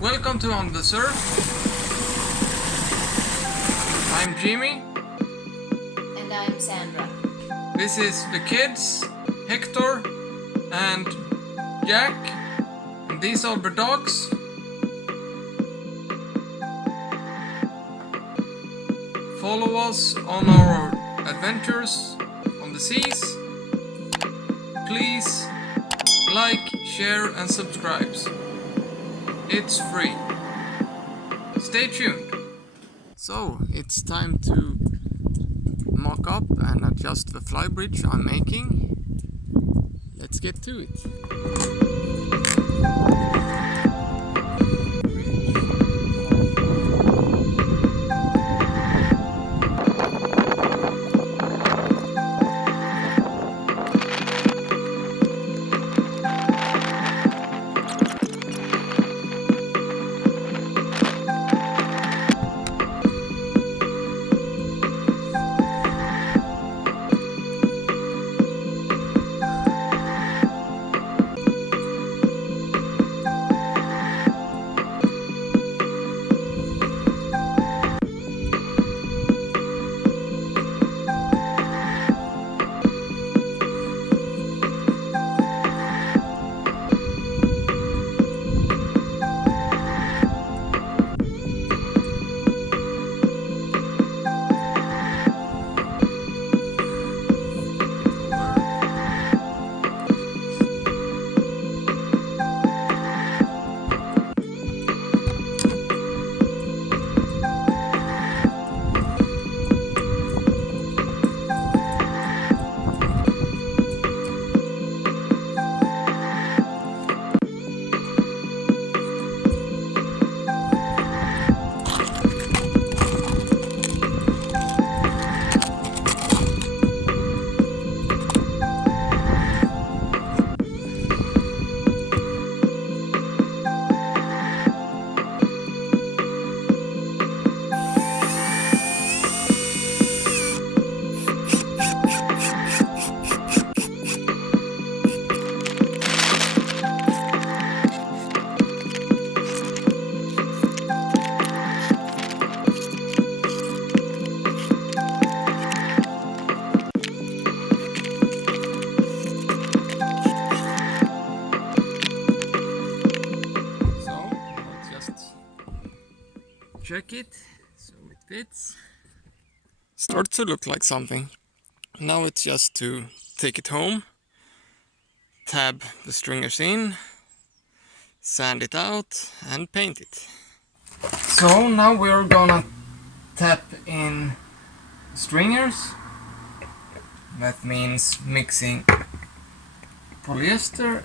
Welcome to On the Surf. I'm Jimmy. And I'm Sandra. This is the kids, Hector and Jack. And these are the dogs. Follow us on our adventures on the seas. Please like, share and subscribe. It's free. Stay tuned. So it's time to mock up and adjust the flybridge I'm making. Let's get to it. Check it, so it fits. Starts to look like something. Now it's just to take it home, tab the stringers in, sand it out and paint it. So now we're gonna tap in stringers. That means mixing polyester.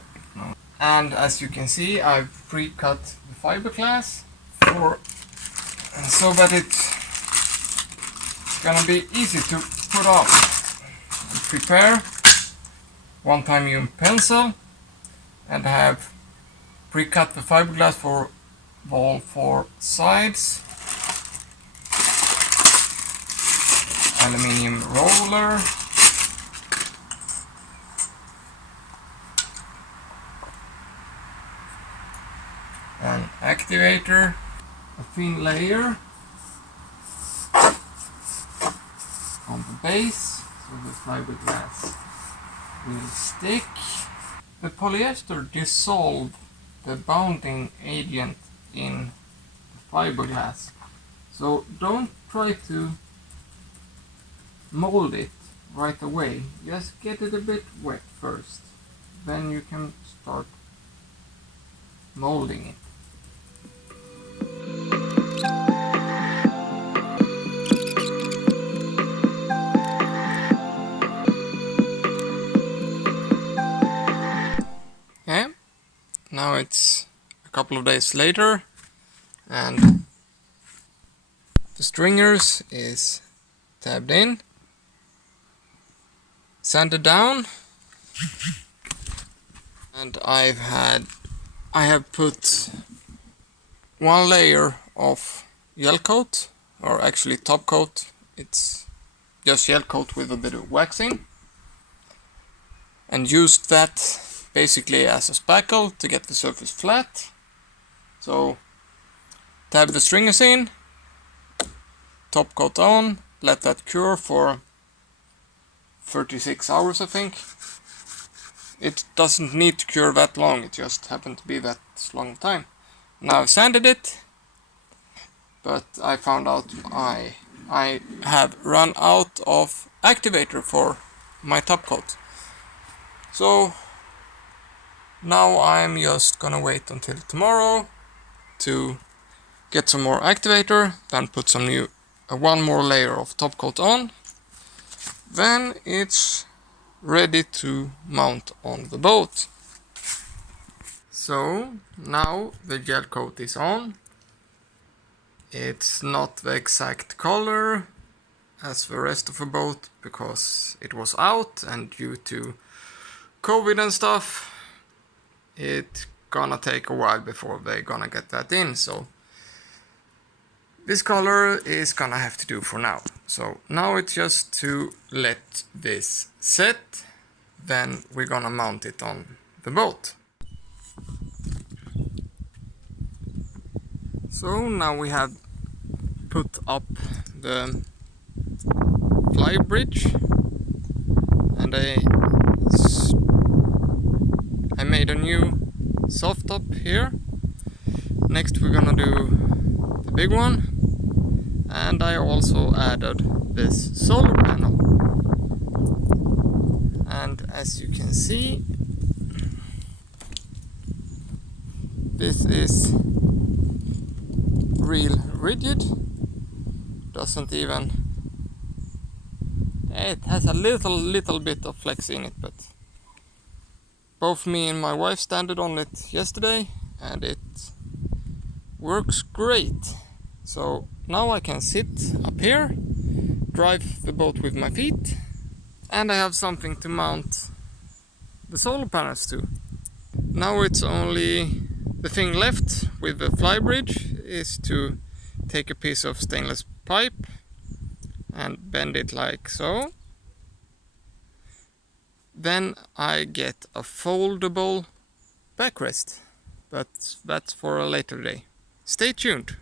And as you can see, I've pre-cut the fiberglass so that it's gonna be easy to put on. Prepare 1-time pencil and have pre-cut the fiberglass for all 4 sides. Aluminium roller. An activator. A thin layer on the base so the fiberglass will stick. The polyester dissolves the bonding agent in the fiberglass, so don't try to mold it right away. Just get it a bit wet first, then you can start molding it. Now it's a couple of days later and the stringers is tabbed in, sanded down, and I have put 1 layer of gel coat, or actually top coat. It's just gel coat with a bit of waxing, and used that basically as a spackle to get the surface flat. So tab the stringers in, top coat on, let that cure for 36 hours I think. It doesn't need to cure that long, it just happened to be that long time. Now I've sanded it, but I found out I have run out of activator for my top coat. So now I'm just gonna wait until tomorrow to get some more activator, then put some new one more layer of top coat on. Then it's ready to mount on the boat. So now the gel coat is on. It's not the exact color as the rest of the boat because it was out, and due to COVID and stuff, it's gonna take a while before they're gonna get that in. So this color is gonna have to do for now. So now it's just to let this set, then we're gonna mount it on the boat. So now we have put up the flybridge, and I made a new soft top here. Next we're gonna do the big one, and I also added this solar panel. And as you can see, this is real rigid. Doesn't even, it has a little bit of flex in it, but both me and my wife standed on it yesterday and it works great. So now I can sit up here, drive the boat with my feet, and I have something to mount the solar panels to. Now it's only the thing left with the flybridge is to take a piece of stainless pipe and bend it like so. Then I get a foldable backrest, but that's for a later day. Stay tuned.